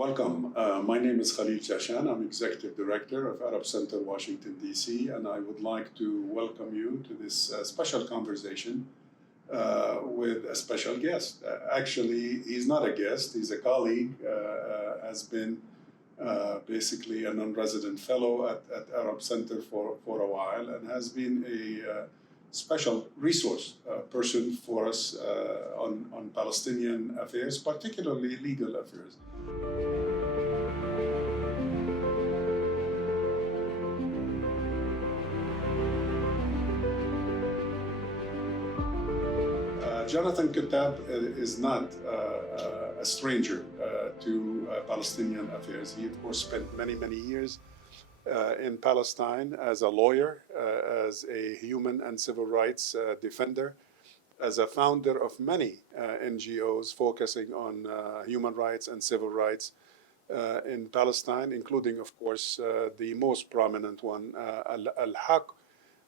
Welcome. My name is Khalil Jashan. I'm Executive Director of Arab Center, Washington, D.C., and I would like to welcome you to this special conversation with a special guest. Actually, he's not a guest, he's a colleague, has been basically a non-resident fellow at Arab Center for a while, and has been a special resource person for us on Palestinian affairs, particularly legal affairs. Jonathan Kuttab is not a stranger to Palestinian affairs. He, of course, spent many years in Palestine as a lawyer, as a human and civil rights defender, as a founder of many NGOs focusing on human rights and civil rights in Palestine, including, of course, the most prominent one, Al-Haq,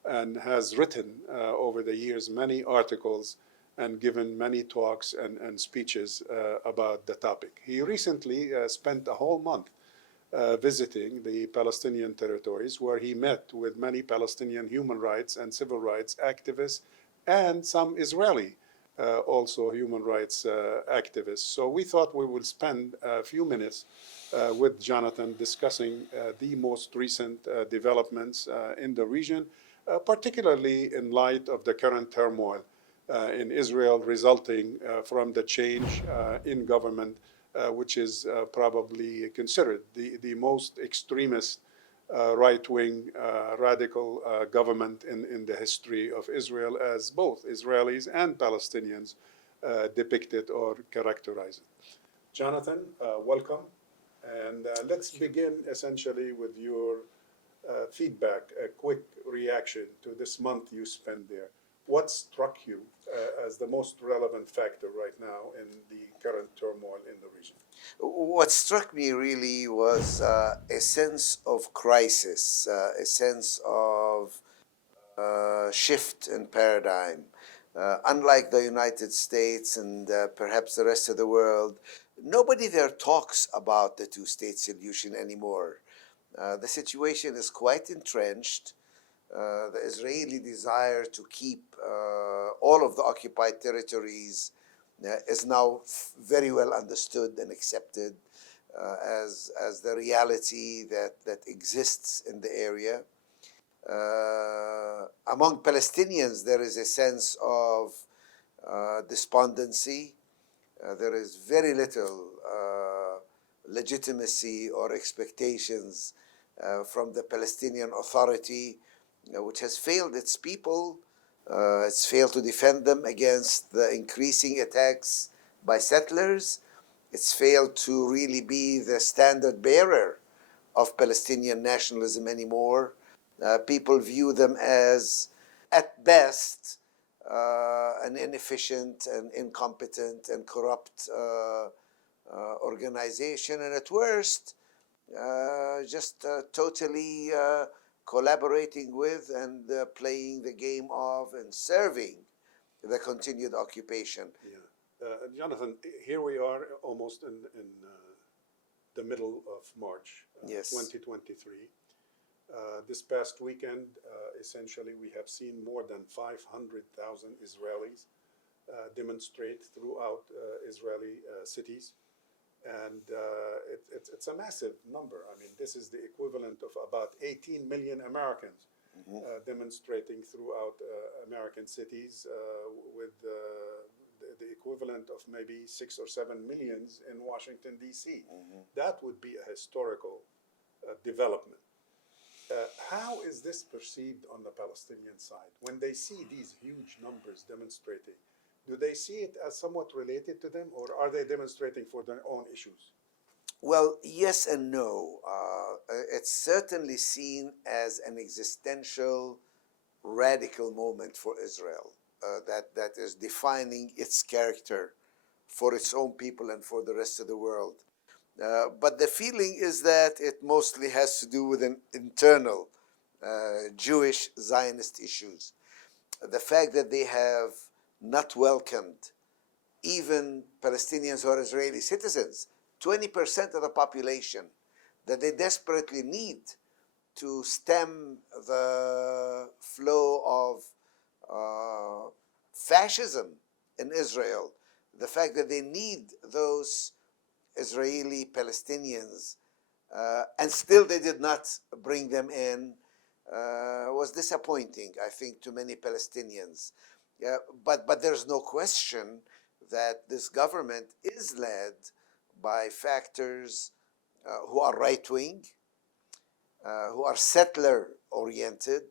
and has written over the years many articles and given many talks and speeches about the topic. He recently spent a whole month visiting the Palestinian territories, where he met with many Palestinian human rights and civil rights activists and some Israeli also human rights activists. So we thought we would spend a few minutes with Jonathan discussing the most recent developments in the region, particularly in light of the current turmoil in Israel resulting from the change in government, which is probably considered the most extremist right-wing radical government in the history of Israel, as both Israelis and Palestinians depict it or characterize it. Jonathan, welcome. And let's begin essentially with your feedback, a quick reaction to this month you spent there. What struck you as the most relevant factor right now in the current turmoil in the region? What struck me really was a sense of crisis, a sense of shift in paradigm. Unlike the United States and perhaps the rest of the world, nobody there talks about the two-state solution anymore. The situation is quite entrenched. The Israeli desire to keep all of the occupied territories is now very well understood and accepted as the reality that exists in the area. Among Palestinians, there is a sense of despondency. There is very little legitimacy or expectations from the Palestinian Authority, which has failed its people. It's failed to defend them against the increasing attacks by settlers. It's failed to really be the standard bearer of Palestinian nationalism anymore. People view them as, at best, an inefficient and incompetent and corrupt organization, and at worst, just totally collaborating with and playing the game of and serving the continued occupation. Yeah. Jonathan, here we are almost in the middle of March, Yes. 2023. This past weekend, essentially, we have seen more than 500,000 Israelis demonstrate throughout Israeli cities. And it's a massive number. I mean, this is the equivalent of about 18 million Americans demonstrating throughout American cities, with the equivalent of maybe 6 or 7 millions in Washington, D.C. That would be a historical development. How is this perceived on the Palestinian side? When they see these huge numbers demonstrating, do they see it as somewhat related to them, or are they demonstrating for their own issues? Well, yes and no. It's certainly seen as an existential, radical moment for Israel that is defining its character for its own people and for the rest of the world. But the feeling is that it mostly has to do with an internal Jewish Zionist issues. The fact that they have not welcomed even Palestinians or Israeli citizens 20% of the population that they desperately need to stem the flow of fascism in Israel, the fact that they need those Israeli Palestinians, and still they did not bring them in, was disappointing, I think, to many Palestinians. But there's no question that this government is led by factors who are right-wing, who are settler-oriented,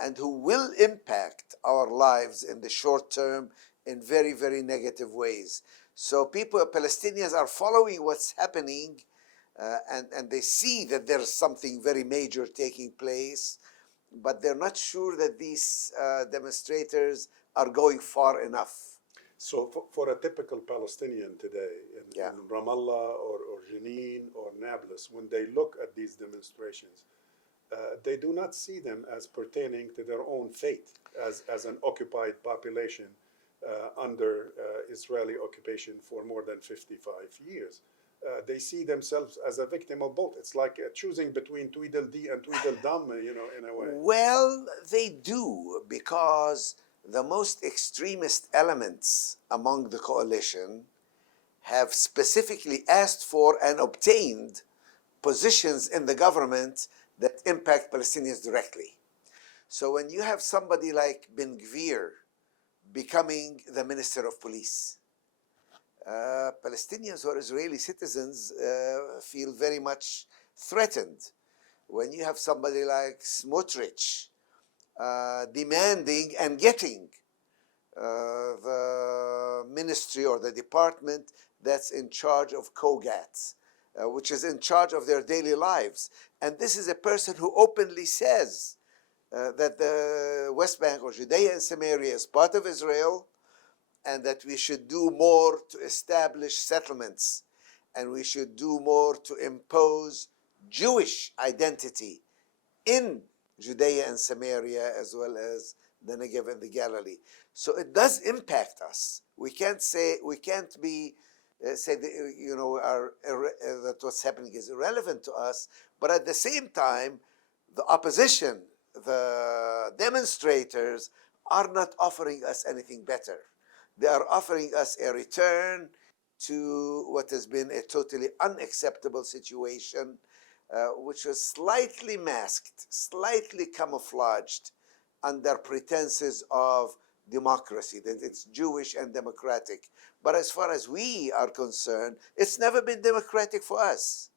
and who will impact our lives in the short term in very, very negative ways. So Palestinians are following what's happening, and they see that there's something very major taking place, but they're not sure that these demonstrators are going far enough. So for a typical Palestinian today in Ramallah or Jenin or Nablus, when they look at these demonstrations, they do not see them as pertaining to their own fate as an occupied population under Israeli occupation for more than 55 years. They see themselves as a victim of both. It's like choosing between Tweedledee and Tweedledum, in a way. Well, they do, because the most extremist elements among the coalition have specifically asked for and obtained positions in the government that impact Palestinians directly. So when you have somebody like Ben-Gvir becoming the Minister of Police, Palestinians who are Israeli citizens feel very much threatened. When you have somebody like Smotrich demanding and getting the ministry or the department that's in charge of Kogats, which is in charge of their daily lives. And this is a person who openly says that the West Bank or Judea and Samaria is part of Israel, and that we should do more to establish settlements, and we should do more to impose Jewish identity in Judea and Samaria, as well as the Negev and the Galilee. So it does impact us. We can't say that, that what's happening is irrelevant to us, but at the same time, the opposition, the demonstrators, are not offering us anything better. They are offering us a return to what has been a totally unacceptable situation, which was slightly masked, slightly camouflaged under pretenses of democracy, that it's Jewish and democratic. But as far as we are concerned, it's never been democratic for us.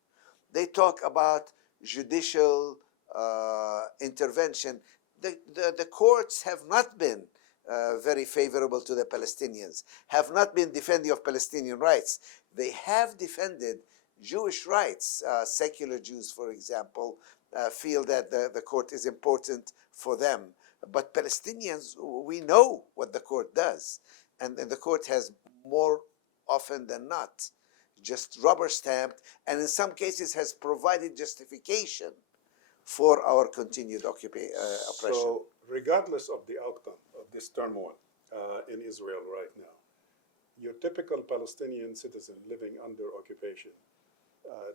They talk about judicial intervention. The courts have not been very favorable to the Palestinians, have not been defending of Palestinian rights. They have defended Jewish rights. Secular Jews, for example, feel that the court is important for them. But Palestinians, we know what the court does. And the court has more often than not just rubber stamped, and in some cases has provided justification for our continued oppression. So regardless of the outcome of this turmoil in Israel right now, your typical Palestinian citizen living under occupation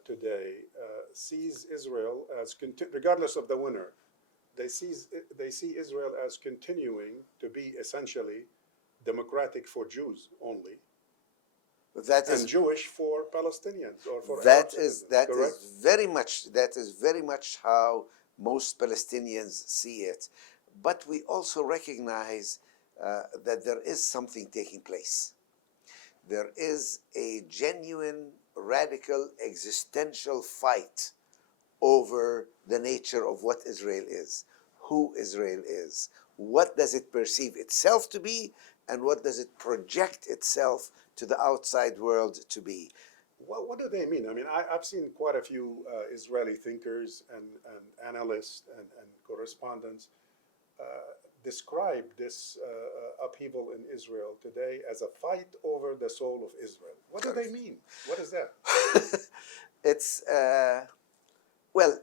today sees Israel as, regardless of the winner, they see Israel as continuing to be essentially democratic for Jews only, and Jewish for Palestinians or for Arab citizens. That is very much how most Palestinians see it. But we also recognize that there is something taking place. There is a genuine, radical, existential fight over the nature of what Israel is, who Israel is, what does it perceive itself to be, and what does it project itself to the outside world to be. What do they mean? I mean, I've seen quite a few Israeli thinkers and analysts and correspondents describe this upheaval in Israel today as a fight over the soul of Israel. What do they mean? What is that? It's, well,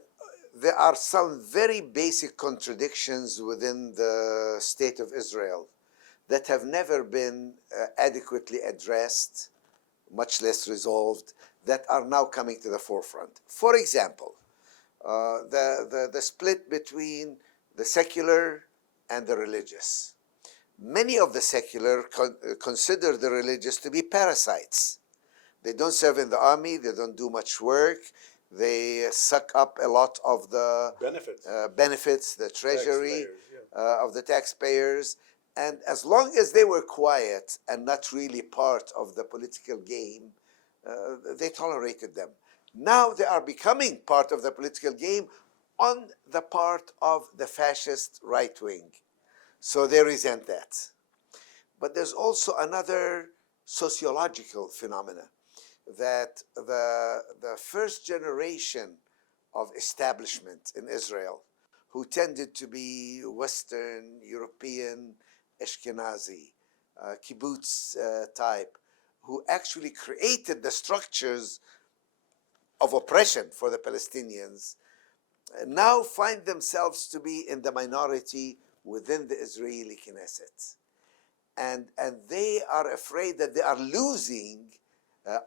there are some very basic contradictions within the state of Israel that have never been adequately addressed, much less resolved. that are now coming to the forefront. For example, the split between the secular and the religious. Many of the secular consider the religious to be parasites. They don't serve in the army, they don't do much work, they suck up a lot of the benefits, the treasury of the taxpayers. And as long as they were quiet and not really part of the political game, they tolerated them. Now they are becoming part of the political game on the part of the fascist right wing. So they resent that. But there's also another sociological phenomena that the first generation of establishment in Israel, who tended to be Western, European, Ashkenazi, kibbutz type, who actually created the structures of oppression for the Palestinians, now find themselves to be in the minority within the Israeli Knesset. And they are afraid that they are losing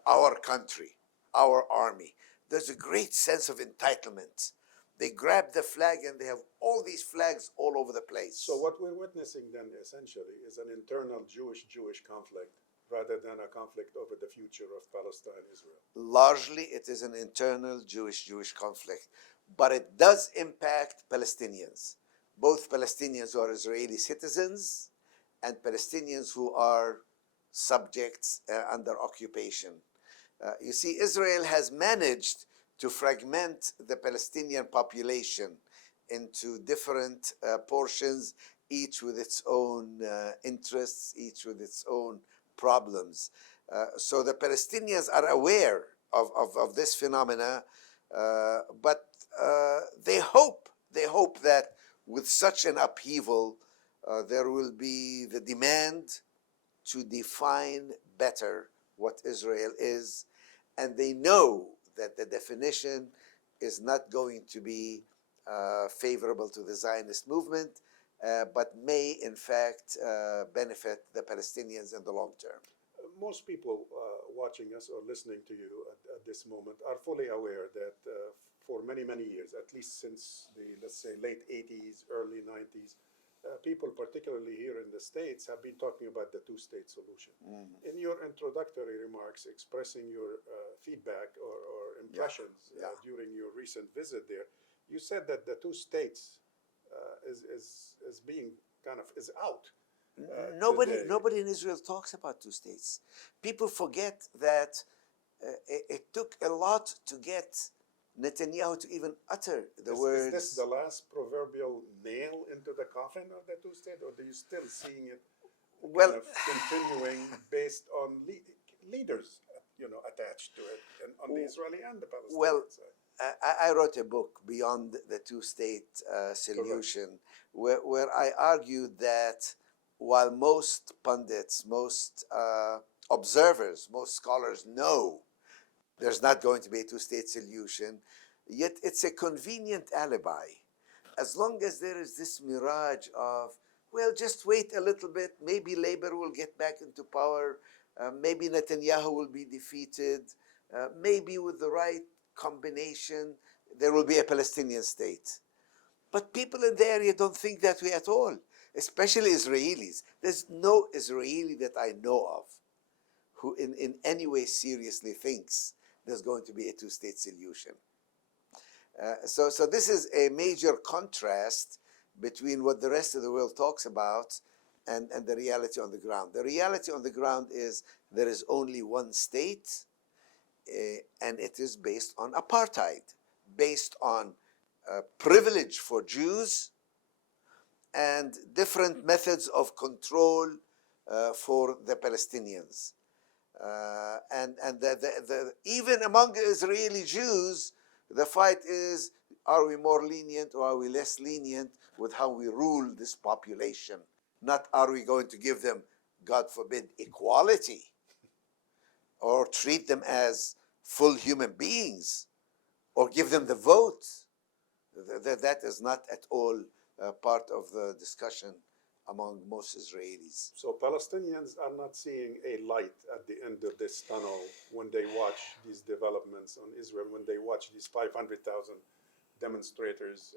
our country, our army. There's a great sense of entitlement. They grab the flag and they have all these flags all over the place. So what we're witnessing then essentially is an internal Jewish conflict rather than a conflict over the future of Palestine, Israel. Largely, it is an internal Jewish conflict, but it does impact Palestinians, both Palestinians who are Israeli citizens and Palestinians who are subjects under occupation. You see, Israel has managed to fragment the Palestinian population into different portions, each with its own interests, each with its own problems. So the Palestinians are aware of this phenomena, but they hope that with such an upheaval, there will be the demand to define better what Israel is, and they know that the definition is not going to be favorable to the Zionist movement, but may in fact benefit the Palestinians in the long term. Most people watching us or listening to you at this moment are fully aware that for many years, at least since the, let's say, late 80s, early 90s, people, particularly here in the States, have been talking about the two-state solution. In your introductory remarks, expressing your feedback or impressions during your recent visit there, you said that the two states is being is out. Nobody in Israel talks about two states. People forget that it took a lot to get Netanyahu to even utter the words. Is this the last proverbial nail into the coffin of the two state, or do you still seeing it continuing based on leaders, attached to it, and on the Israeli and the Palestinian side? I wrote a book, Beyond the Two-State Solution, where I argued that while most pundits, most observers, most scholars know there's not going to be a two-state solution, yet it's a convenient alibi. As long as there is this mirage of, well, just wait a little bit, maybe Labor will get back into power, maybe Netanyahu will be defeated, maybe with the right combination, there will be a Palestinian state. But people in the area don't think that way at all, especially Israelis. There's no Israeli that I know of who in any way seriously thinks there's going to be a two-state solution. So this is a major contrast between what the rest of the world talks about and the reality on the ground. The reality on the ground is there is only one state, and it is based on apartheid, based on privilege for Jews and different methods of control for the Palestinians. And even among Israeli Jews, the fight is, are we more lenient or are we less lenient with how we rule this population? Not are we going to give them, God forbid, equality or treat them as full human beings or give them the vote. That is not at all part of the discussion among most Israelis. So Palestinians are not seeing a light at the end of this tunnel when they watch these developments on Israel, when they watch these 500,000 demonstrators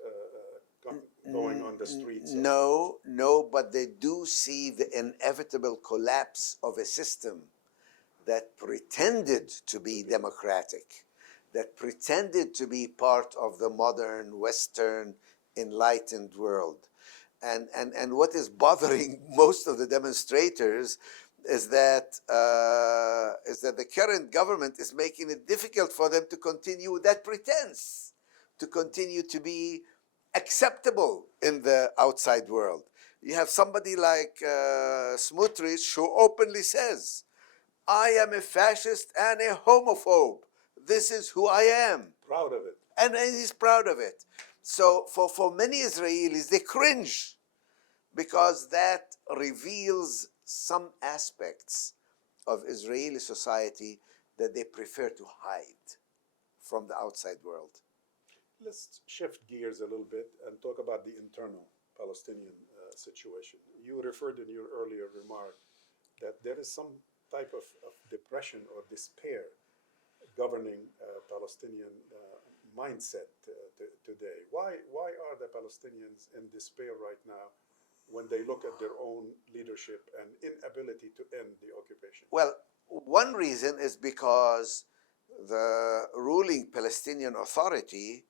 going on the streets. No, but they do see the inevitable collapse of a system that pretended to be democratic, that pretended to be part of the modern, Western, enlightened world. And what is bothering most of the demonstrators is that the current government is making it difficult for them to continue with that pretense, to continue to be acceptable in the outside world. You have somebody like Smotrich who openly says, I am a fascist and a homophobe. This is who I am. Proud of it. And he's proud of it. So for many Israelis, they cringe because that reveals some aspects of Israeli society that they prefer to hide from the outside world. Let's shift gears a little bit and talk about the internal Palestinian situation. You referred in your earlier remark that there is some type of depression or despair governing Palestinian mindset today. Why are the Palestinians in despair right now when they look at their own leadership and inability to end the occupation? Well, one reason is because the ruling Palestinian Authority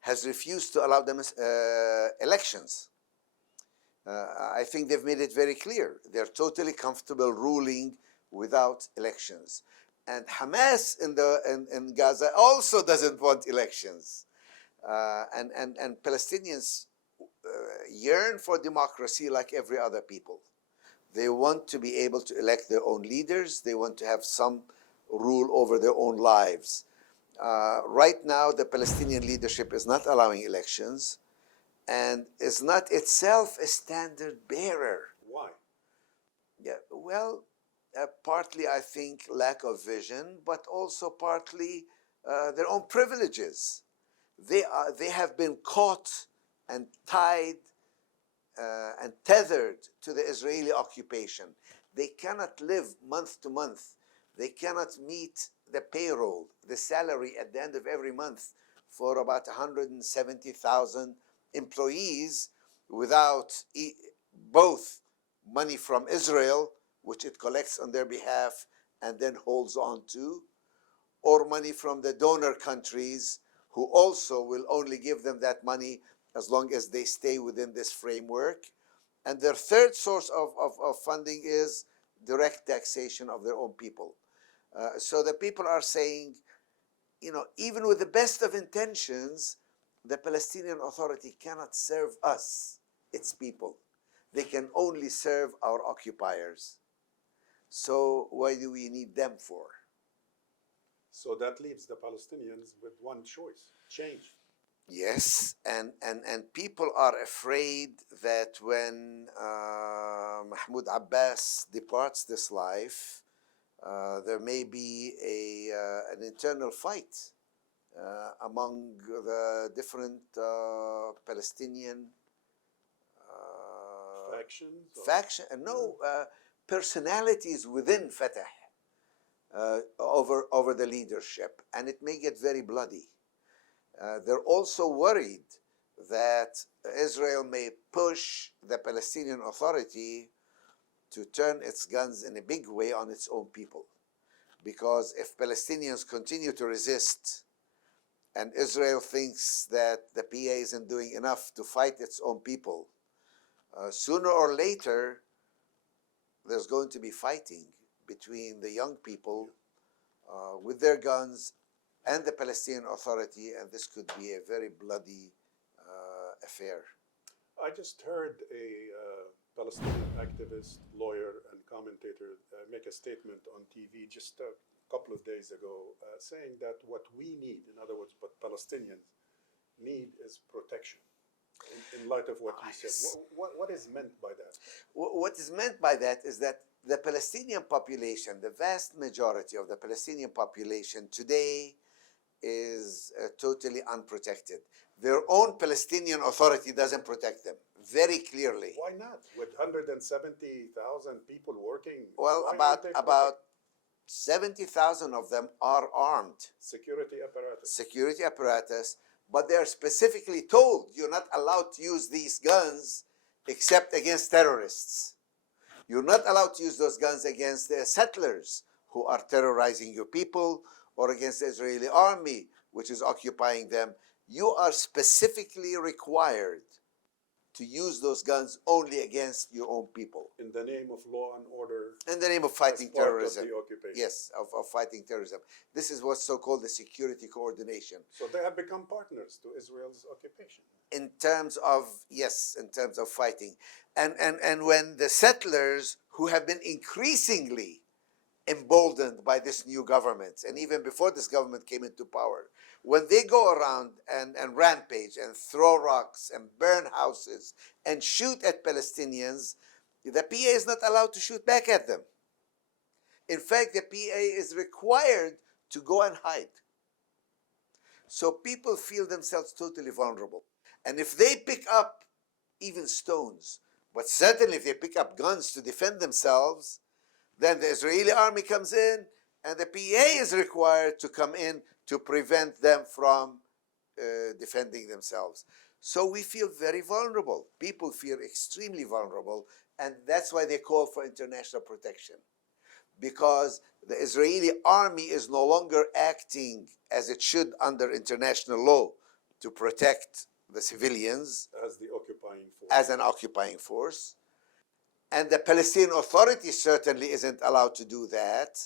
has refused to allow them elections. I think they've made it very clear. They're totally comfortable ruling without elections. And Hamas in Gaza also doesn't want elections. And Palestinians yearn for democracy like every other people. They want to be able to elect their own leaders. They want to have some rule over their own lives. Right now, the Palestinian leadership is not allowing elections and is not itself a standard bearer. Why? Yeah, well, partly I think lack of vision, but also partly their own privileges. They have been caught and tied and tethered to the Israeli occupation. They cannot live month to month. They cannot meet the payroll, the salary at the end of every month for about 170,000 employees without both money from Israel, which it collects on their behalf and then holds on to, or money from the donor countries who also will only give them that money as long as they stay within this framework. And their third source of funding is direct taxation of their own people. So the people are saying, even with the best of intentions, the Palestinian Authority cannot serve us, its people. They can only serve our occupiers. So why do we need them for? So that leaves the Palestinians with one choice: change. Yes, and people are afraid that when Mahmoud Abbas departs this life, there may be an internal fight among the different Palestinian personalities within Fatah over the leadership, and it may get very bloody. They're also worried that Israel may push the Palestinian Authority to turn its guns in a big way on its own people. Because if Palestinians continue to resist and Israel thinks that the PA isn't doing enough to fight its own people, sooner or later there's going to be fighting between the young people with their guns and the Palestinian Authority, and this could be a very bloody affair. I just heard a Palestinian activist, lawyer, and commentator make a statement on TV just a couple of days ago saying that what we need, in other words, what Palestinians need is protection. In light of what you said, what is meant by that? What is meant by that is that the Palestinian population, the vast majority of the Palestinian population today is totally unprotected. Their own Palestinian Authority doesn't protect them. very clearly. Why not? With 170,000 people working, Well, why aren't they about 70,000 of them are armed. security apparatus? Security apparatus, but they are specifically told you're not allowed to use these guns except against terrorists. You're not allowed to use those guns against the settlers who are terrorizing your people or against the Israeli army, which is occupying them. You are specifically required to use those guns only against your own people. In the name of law and order. In the name of fighting as part terrorism. Of the occupation. Yes, of fighting terrorism. This is what's so-called the security coordination. So they have become partners to Israel's occupation. In terms of, yes, in terms of fighting. And when the settlers, who have been increasingly emboldened by this new government, and even before this government came into power, when they go around and rampage and throw rocks and burn houses and shoot at Palestinians, the PA is not allowed to shoot back at them. In fact, the PA is required to go and hide. So people feel themselves totally vulnerable. And if they pick up even stones, but certainly if they pick up guns to defend themselves, then the Israeli army comes in and the PA is required to come in to prevent them from defending themselves. So we feel very vulnerable. People feel extremely vulnerable, and that's why they call for international protection. Because the Israeli army is no longer acting as it should under international law to protect the civilians as the occupying force. As an occupying force. And the Palestinian Authority certainly isn't allowed to do that.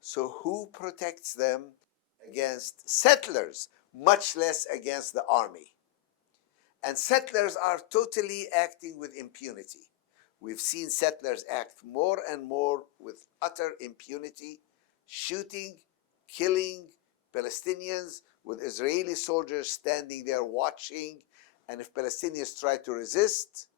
So who protects them against settlers, much less against the army? And settlers are totally acting with impunity. We've seen settlers act more and more with utter impunity, shooting, killing Palestinians with Israeli soldiers standing there watching. And if Palestinians try to resist,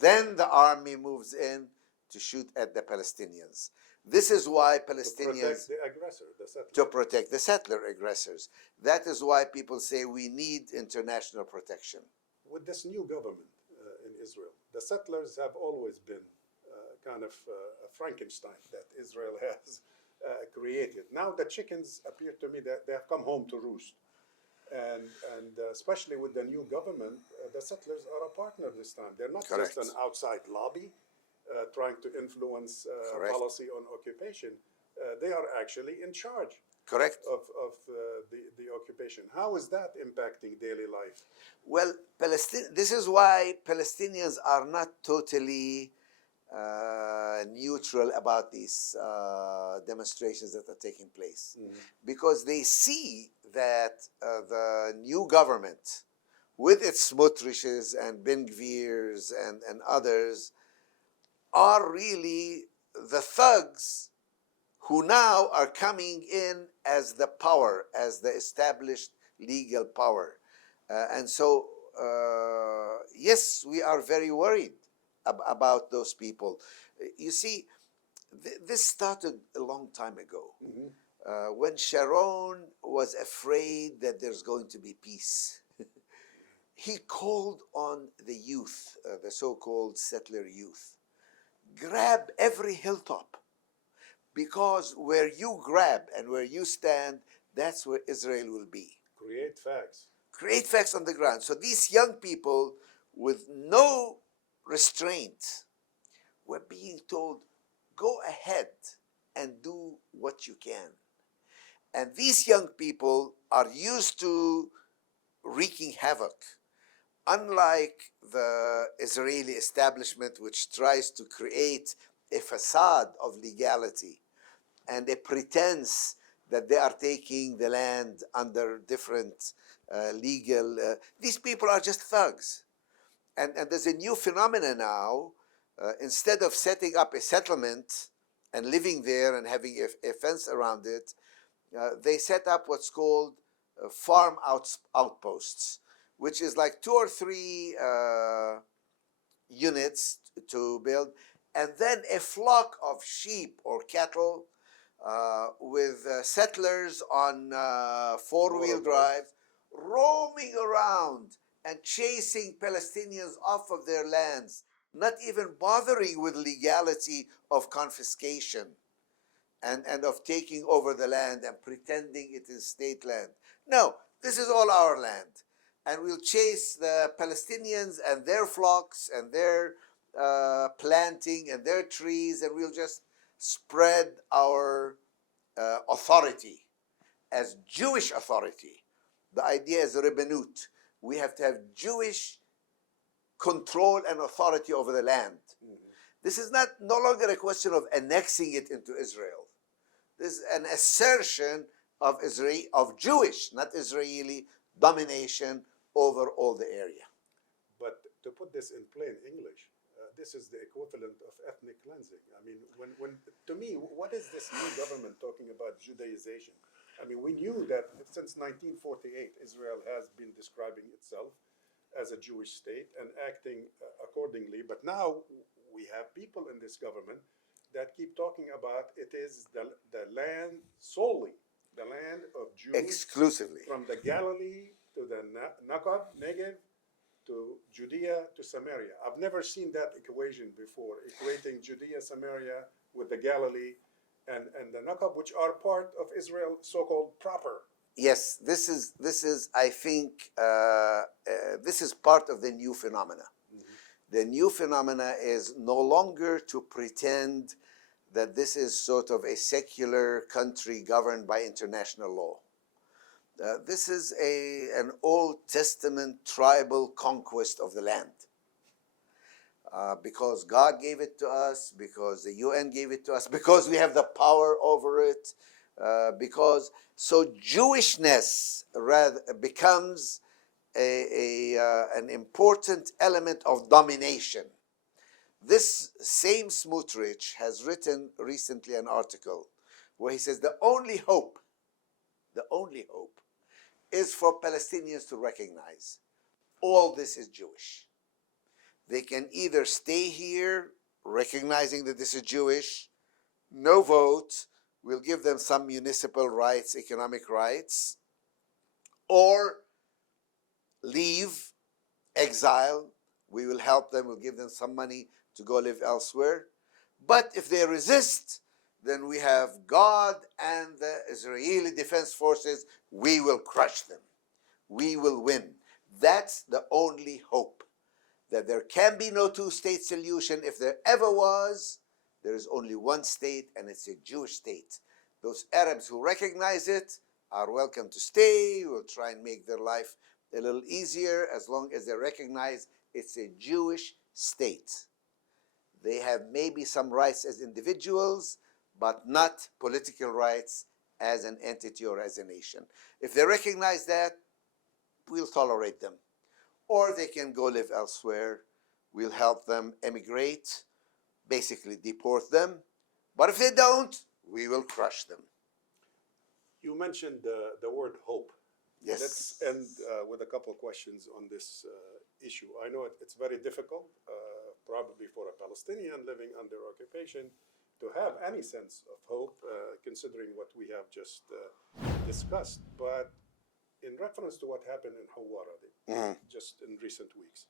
then the army moves in to shoot at the Palestinians. This is why Palestinians... To protect the aggressor, the settler. To protect the settler aggressors. That is why people say we need international protection. With this new government in Israel, the settlers have always been kind of a Frankenstein that Israel has created. Now the chickens appear to me that they have come home to roost. And especially with the new government, the settlers are a partner this time. They're not Correct. just an outside lobby trying to influence policy on occupation. They are actually in charge. Correct. Of the occupation. How is that impacting daily life? Well, this is why Palestinians are not totally neutral about these demonstrations that are taking place. Mm-hmm. Because they see that the new government, with its Smotriches and Ben-Gvirs and others, are really the thugs who now are coming in as the power, as the established legal power. And so, yes, we are very worried about those people. You see, this started a long time ago. Mm-hmm. When Sharon was afraid that there's going to be peace, he called on the youth, the so-called settler youth, grab every hilltop. Because where you grab and where you stand, that's where Israel will be. Create facts. Create facts on the ground. So these young people with no restraint were being told, go ahead and do what you can. And these young people are used to wreaking havoc. Unlike the Israeli establishment, which tries to create a facade of legality and a pretense that they are taking the land under different legal... these people are just thugs. And there's a new phenomenon now. Instead of setting up a settlement and living there and having a fence around it, they set up what's called farm outposts, which is like 2 or 3 units to build, and then a flock of sheep or cattle with settlers on 4-wheel drive roaming around and chasing Palestinians off of their lands, not even bothering with legality of confiscation and of taking over the land and pretending it is state land. No, this is all our land. And we'll chase the Palestinians and their flocks and their planting and their trees, and we'll just spread our authority as Jewish authority. The idea is Rebbeut. We have to have Jewish control and authority over the land. This is no longer a question of annexing it into Israel. This is an assertion of Jewish, not Israeli, domination over all the area. But to put this in plain English, this is the equivalent of ethnic cleansing. I mean, when to me, what is this new government talking about Judaization? I mean, we knew that since 1948, Israel has been describing itself as a Jewish state and acting accordingly. But now we have people in this government that keep talking about it is the land solely, the land of Jews. Exclusively. From the Galilee to the Negev, to Judea to Samaria. I've never seen that equation before, equating Judea, Samaria with the Galilee and the Negev, which are part of Israel, so-called proper. Yes, this is I think, this is part of the new phenomena. The new phenomena is no longer to pretend that this is sort of a secular country governed by international law. This is an Old Testament tribal conquest of the land. Because God gave it to us, because the UN gave it to us, because we have the power over it, so Jewishness rather becomes an important element of domination. This same Smotrich has written recently an article where he says the only hope is for Palestinians to recognize all this is Jewish. They can either stay here recognizing that this is Jewish, no vote, we'll give them some municipal rights, economic rights, or leave, exile, we will help them, we'll give them some money to go live elsewhere. But if they resist, then we have God and the Israeli Defense Forces, we will crush them. We will win. That's the only hope. That there can be no two-state solution. If there ever was, there is only one state, and it's a Jewish state. Those Arabs who recognize it are welcome to stay. We'll try and make their life a little easier as long as they recognize it's a Jewish state. They have maybe some rights as individuals, but not political rights as an entity or as a nation. If they recognize that, we'll tolerate them. Or they can go live elsewhere. We'll help them emigrate, basically deport them. But if they don't, we will crush them. You mentioned the word hope. Yes. Let's end with a couple of questions on this issue. I know it's very difficult, probably for a Palestinian living under occupation, to have any sense of hope, considering what we have just discussed. But in reference to what happened in Hawara, just in recent weeks,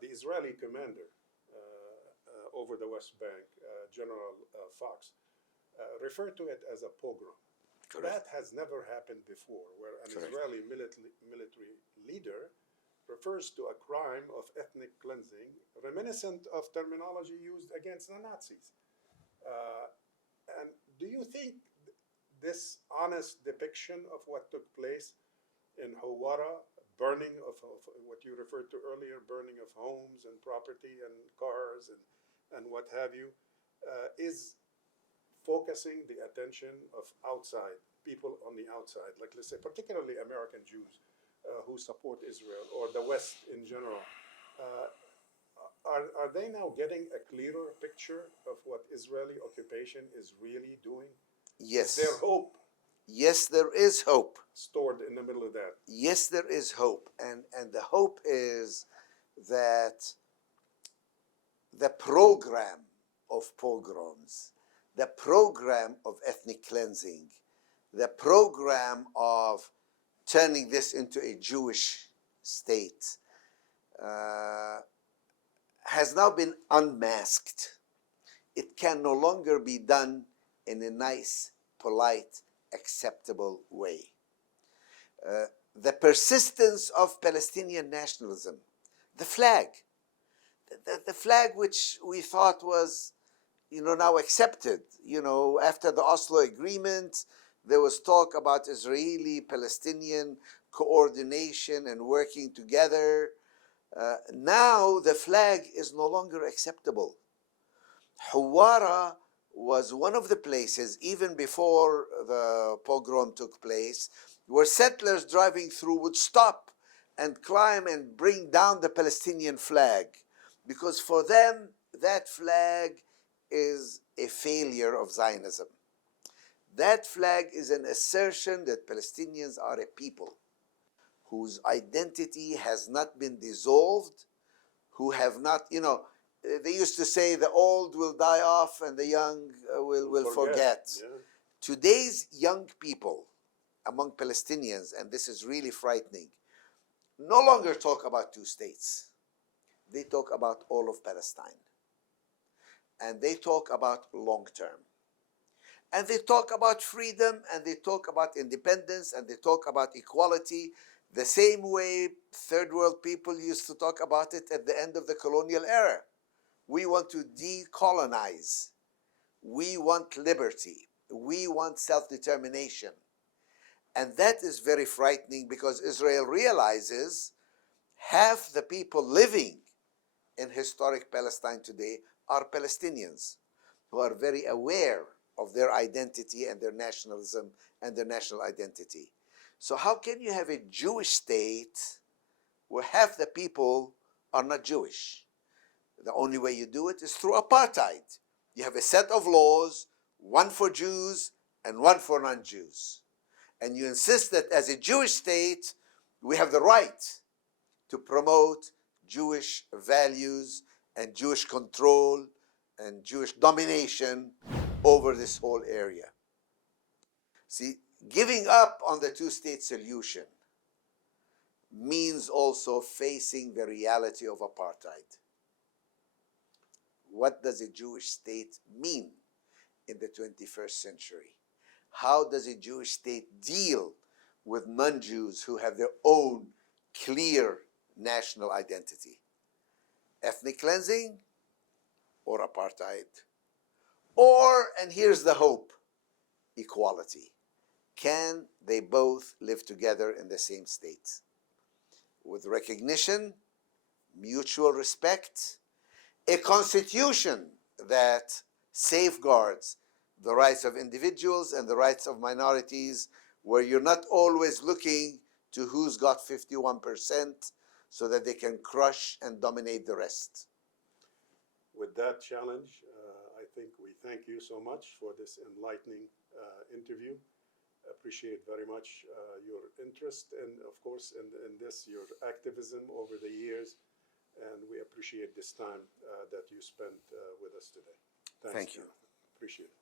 the Israeli commander over the West Bank, General Fox, referred to it as a pogrom. Correct. That has never happened before, where an Correct. Israeli military leader refers to a crime of ethnic cleansing, reminiscent of terminology used against the Nazis. And do you think this honest depiction of what took place in Hawara, burning of what you referred to earlier, burning of homes and property and cars and what have you, is focusing the attention of outside people on the outside, like let's say particularly American Jews who support Israel or the West in general? Are they now getting a clearer picture of what Israeli occupation is really doing? Yes. Is there hope? Yes, there is hope. Stored in the middle of that. Yes, there is hope. And the hope is that the program of pogroms, the program of ethnic cleansing, the program of turning this into a Jewish state has now been unmasked. It can no longer be done in a nice, polite, acceptable way. The persistence of Palestinian nationalism, the flag which we thought was, now accepted. After the Oslo Agreement, there was talk about Israeli-Palestinian coordination and working together. Now the flag is no longer acceptable. Hawara was one of the places, even before the pogrom took place, where settlers driving through would stop and climb and bring down the Palestinian flag, because for them that flag is a failure of Zionism. That flag is an assertion that Palestinians are a people whose identity has not been dissolved, who have not, they used to say the old will die off and the young will forget. Yeah. Today's young people among Palestinians, and this is really frightening, no longer talk about two states. They talk about all of Palestine. And they talk about long term. And they talk about freedom, and they talk about independence, and they talk about equality, the same way third world people used to talk about it at the end of the colonial era. We want to decolonize. We want liberty. We want self-determination. And that is very frightening, because Israel realizes half the people living in historic Palestine today are Palestinians who are very aware of their identity and their nationalism and their national identity. So how can you have a Jewish state where half the people are not Jewish? The only way you do it is through apartheid. You have a set of laws, one for Jews and one for non-Jews. And you insist that as a Jewish state, we have the right to promote Jewish values and Jewish control and Jewish domination over this whole area. See, giving up on the two-state solution means also facing the reality of apartheid. What does a Jewish state mean in the 21st century? How does a Jewish state deal with non-Jews who have their own clear national identity? Ethnic cleansing or apartheid? Or, and here's the hope, equality. Can they both live together in the same state? With recognition, mutual respect, a constitution that safeguards the rights of individuals and the rights of minorities, where you're not always looking to who's got 51% so that they can crush and dominate the rest. With that challenge, I think we thank you so much for this enlightening interview. Appreciate very much your interest and, of course, in this, your activism over the years. And we appreciate this time that you spent with us today. Thanks, Thank you. Jonathan. Appreciate it.